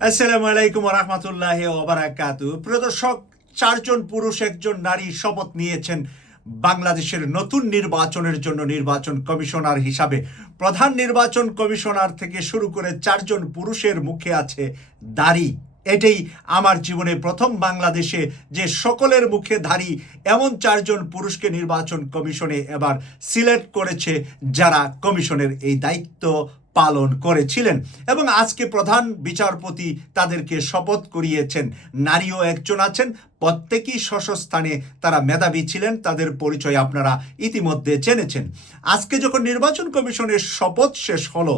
আসসালামু আলাইকুম রহমতুল্লাহ ওবরাকাত প্রদর্শক চারজন পুরুষ, একজন নারী শপথ নিয়েছেন বাংলাদেশের নতুন নির্বাচনের জন্য নির্বাচন কমিশনার হিসাবে। প্রধান নির্বাচন কমিশনার থেকে শুরু করে চারজন পুরুষের মুখে আছে দাড়ি। এটাই আমার জীবনে প্রথম বাংলাদেশে যে সকলের মুখে ধারী এমন চারজন পুরুষকে নির্বাচন কমিশনে এবার সিলেক্ট করেছে যারা কমিশনের এই দায়িত্ব পালন করেছিলেন এবং আজকে প্রধান বিচারপতি তাদেরকে শপথ করিয়েছেন। নারীও একজন আছেন, প্রত্যেকই স্বস্থানে তারা মেধাবী ছিলেন, তাদের পরিচয় আপনারা ইতিমধ্যে জেনেছেন। আজকে যখন নির্বাচন কমিশনের শপথ শেষ হলো,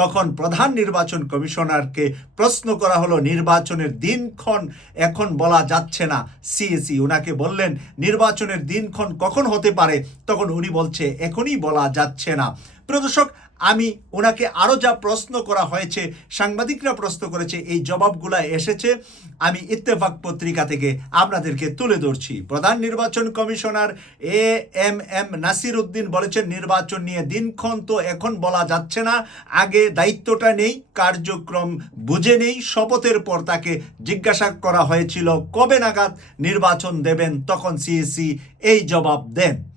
তখন প্রধান নির্বাচন কমিশনারকে প্রশ্ন করা হলো, নির্বাচনের দিনক্ষণ এখন বলা যাচ্ছে না। সিএসি ওনাকে বললেন, নির্বাচনের দিনক্ষণ কখন হতে পারে? তখন উনি বলছে, এখনই বলা যাচ্ছে না। প্রদর্শক আমি ওনাকে আরও যা প্রশ্ন করা হয়েছে, সাংবাদিকরা প্রশ্ন করেছে, এই জবাবগুলা এসেছে। আমি ইত্তেফাক পত্রিকা থেকে আপনাদেরকে তুলে ধরছি। প্রধান নির্বাচন commissioner A M M Nasir Uddin বলেছেন, নির্বাচন নিয়ে দিনক্ষণ তো এখন বলা যাচ্ছে না। আগে দায়িত্বটা নেই, কার্যক্রম বুঝে নেই। শপথের পর তাকে জিজ্ঞাসা করা হয়েছিল, কবে নাগাদ নির্বাচন দেবেন? তখন সিএসি এই জবাব দেন।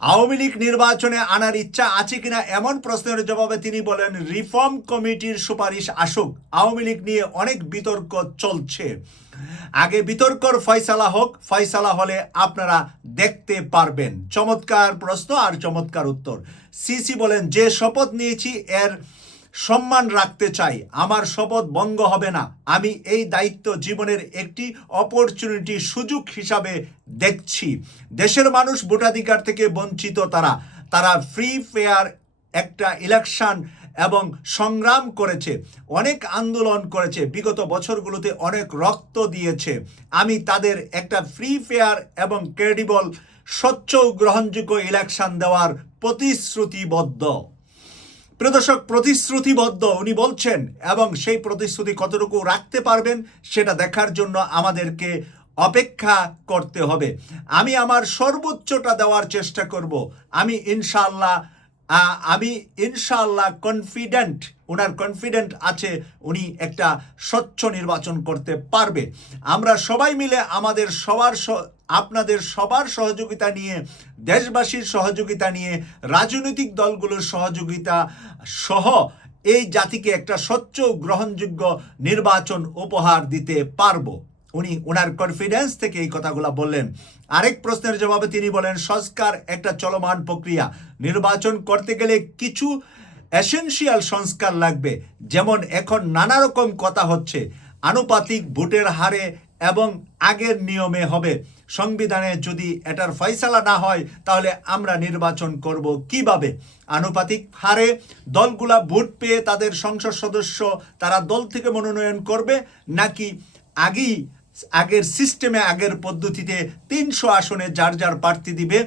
আওয়ামী লীগ নির্বাচনে আনার ইচ্ছা আছে কিনা এমন প্রশ্নের জবাবে তিনি বলেন, রিফর্ম কমিটির সুপারিশ আসুক। আওয়ামী লীগ নিয়ে অনেক বিতর্ক চলছে। আগে বিতর্কর ফয়সালা হোক, ফয়সালা হলে আপনারা দেখতে পারবেন। চমৎকার প্রশ্ন আর চমৎকার উত্তর। সিসি বলেন, যে শপথ নিয়েছি, এর সম্মান রাখতে চাই। আমার শপথ ভঙ্গ হবে না। আমি এই দায়িত্ব জীবনের একটি অপরচুনিটি সুযোগ হিসাবে দেখছি। দেশের মানুষ ভোটাধিকার থেকে বঞ্চিত তারা। তারা ফ্রি ফেয়ার একটা ইলেকশন এবং সংগ্রাম করেছে। অনেক আন্দোলন করেছে। বিগত বছরগুলোতে অনেক রক্ত দিয়েছে। আমি তাদের একটা ফ্রি ফেয়ার এবং ক্রেডিবল স্বচ্ছ, গ্রহণযোগ্য ইলেকশন দেওয়ার প্রতিশ্রুতিবদ্ধ। প্রদর্শক প্রতিশ্রুতিবদ্ধ। উনি বলছেন, এবং সেই প্রতিশ্রুতি কতটুকু রাখতে পারবেন, সেটা দেখার জন্য আমাদেরকে অপেক্ষা করতে হবে। আমি আমার সর্বোচ্চটা দেওয়ার চেষ্টা করব। আমি ইনশাল্লাহ আমি ইনশাল্লাহ কনফিডেন্ট ওনার কনফিডেন্ট আছে, উনি একটা স্বচ্ছ নির্বাচন করতে পারবে। আমরা সবাই মিলে আমাদের সবার আপনাদের সবার সহযোগিতা নিয়ে, দেশবাসীর সহযোগিতা নিয়ে, রাজনৈতিক দলগুলোর সহযোগিতা সহ এই জাতিকে একটা স্বচ্ছ, গ্রহণযোগ্য নির্বাচন উপহার দিতে পারব। উনি ওনার কনফিডেন্স থেকে এই কথাগুলো বললেন। আরেক প্রশ্নের জবাবে তিনি বলেন, সংস্কার একটা চলমান প্রক্রিয়া। নির্বাচন করতে গেলে কিছু এসেনশিয়াল সংস্কার লাগবে। যেমন এখন নানা রকম কথা হচ্ছে। আনুপাতিক ভোটের হারে এবং আগের নিয়মে হবে। সংবিধানে যদি এটার ফয়সালা না হয়, তাহলে আমরা নির্বাচন করব কীভাবে? আনুপাতিক হারে দলগুলা ভোট পেয়ে তাদের সংসদ সদস্য তারা দল থেকে মনোনয়ন করবে, নাকি আগেই, আগের সিস্টেমে আগের পদ্ধতিতে তিনশো আসনে যার যার প্রার্থী দিবে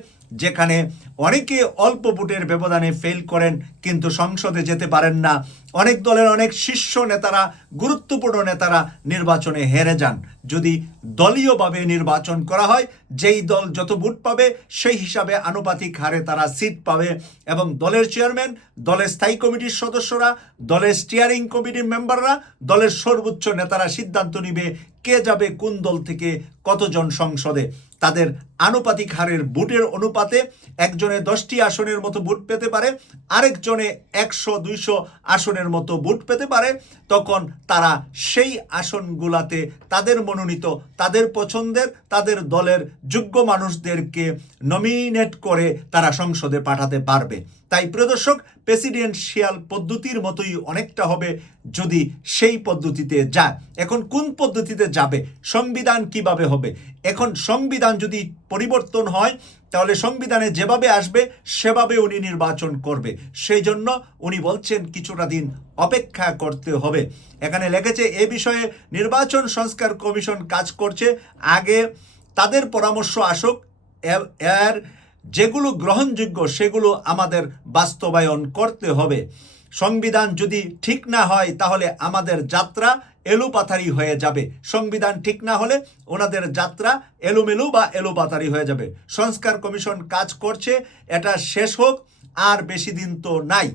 যেখানে অনেকে অল্প ভোটের ব্যবধানে ফেল করেন, কিন্তু সংসদে যেতে পারেন না। অনেক দলের অনেক শীর্ষ নেতারা, গুরুত্বপূর্ণ নেতারা নির্বাচনে হেরে যান। যদি দলীয়ভাবে নির্বাচন করা হয়, যেই দল যত ভোট পাবে, সেই হিসাবে আনুপাতিক হারে তারা সিট পাবে এবং দলের চেয়ারম্যান দলের স্থায়ী কমিটির সদস্যরা, দলের স্টিয়ারিং কমিটির মেম্বাররা দলের সর্বোচ্চ নেতারা সিদ্ধান্ত নিবে কে যাবে কোন দল থেকে কতজন সংসদে। তাদের আনুপাতিক হারের ভোটের অনুপাতে একজনে দশটি আসনের মতো ভোট পেতে পারে, আরেকজনে একশো, দুইশো আসনের মতো ভোট পেতে পারে। তখন তারা সেই আসনগুলাতে তাদের মনোনীত, তাদের পছন্দের, তাদের দলের যোগ্য মানুষদেরকে নমিনেট করে তারা সংসদে পাঠাতে পারবে। তাই প্রদর্শক প্রেসিডেন্সিয়াল পদ্ধতির মতোই অনেকটা হবে যদি সেই পদ্ধতিতে যায়। এখন কোন পদ্ধতিতে যাবে? সংবিধান কীভাবে হবে? এখন সংবিধান যদি পরিবর্তন হয়, তাহলে সংবিধানে যেভাবে আসবে, সেভাবে উনি নির্বাচন করবে। সেই জন্য উনি বলছেন কিছুটা দিন অপেক্ষা করতে হবে। এখানে লেগেছে এ বিষয়ে নির্বাচন সংস্কার কমিশন কাজ করছে। আগে তাদের পরামর্শ আসুক। এর যেগুলো গ্রহণযোগ্য, সেগুলো আমাদের বাস্তবায়ন করতে হবে। সংবিধান যদি ঠিক না হয়, তাহলে আমাদের যাত্রা এলোপাথারি হয়ে যাবে। সংবিধান ঠিক না হলে ওনাদের যাত্রা এলোমেলো বা এলোপাথারি হয়ে যাবে। সংস্কার কমিশন কাজ করছে, এটা শেষ হোক, আর বেশি দিন তো নাই।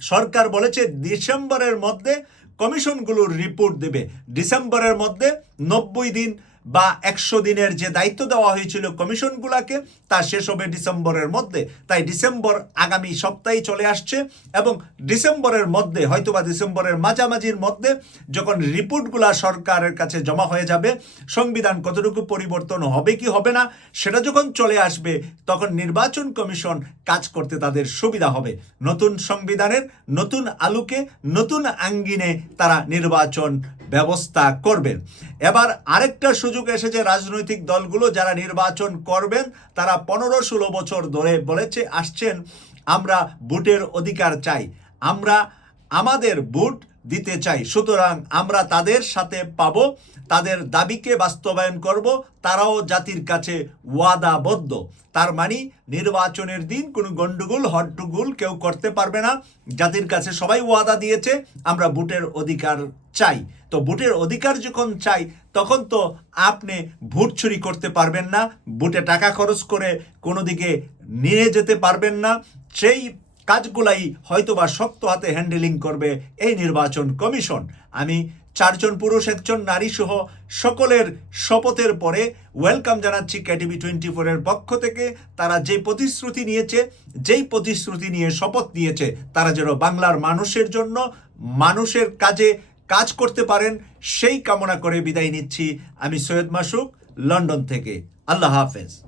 সরকার বলেছে, ডিসেম্বরের মধ্যে কমিশনগুলোর রিপোর্ট দেবে। ডিসেম্বরের মধ্যে নব্বই দিন বা একশো দিনের যে দায়িত্ব দেওয়া হয়েছিল কমিশনগুলোকে তা শেষ হবে ডিসেম্বরের মধ্যে। তাই ডিসেম্বর আগামী সপ্তাহে চলে আসছে এবং ডিসেম্বরের মধ্যে, হয়তোবা ডিসেম্বরের মাঝামাঝির মধ্যে যখন রিপোর্টগুলা সরকারের কাছে জমা হয়ে যাবে, সংবিধান কতটুকু পরিবর্তন হবে কি হবে না, সেটা যখন চলে আসবে, তখন নির্বাচন কমিশন কাজ করতে তাদের সুবিধা হবে। নতুন সংবিধানের নতুন আলোকে, নতুন আঙ্গিনে তারা নির্বাচন ব্যবস্থা করবেন। এবার আরেকটা সুযোগ এসেছে রাজনৈতিক দলগুলো যারা নির্বাচন করবেন, তারা পনেরো ষোলো বছর ধরে বলেছে, আসছেন, আমরা ভোটের অধিকার চাই, আমরা আমাদের ভোট দিতে চাই, সুতরাং আমরা তাদের সাথে পাব, তাদের দাবিকে বাস্তবায়ন করব, তারাও জাতির কাছে ওয়াদাবদ্ধ। তার মানে নির্বাচনের দিন কোনো গন্ডগোল হট্টগোল কেউ করতে পারবে না। জাতির কাছে সবাই ওয়াদা দিয়েছে, আমরা ভোটের অধিকার চাই। তো ভোটের অধিকার যখন চাই, তখন তো আপনি ভোট চুরি করতে পারবেন না, ভোটে টাকা খরচ করে কোনো দিকে নিয়ে যেতে পারবেন না। সেই কাজগুলাই হয়তোবা শক্ত হাতে হ্যান্ডেলিং করবে এই নির্বাচন কমিশন। আমি চারজন পুরুষ, একজন নারী সহ সকলের শপথের পরে ওয়েলকাম জানাচ্ছি ক্যাটিভি টোয়েন্টি ফোরের পক্ষ থেকে। তারা যে প্রতিশ্রুতি নিয়েছে, যেই প্রতিশ্রুতি নিয়ে শপথ নিয়েছে, তারা যেন বাংলার মানুষের জন্য, মানুষের কাজে কাজ করতে পারেন, সেই কামনা করে বিদায় নিচ্ছি। আমি সৈয়দ মাসুক, লন্ডন থেকে। আল্লাহ হাফেজ।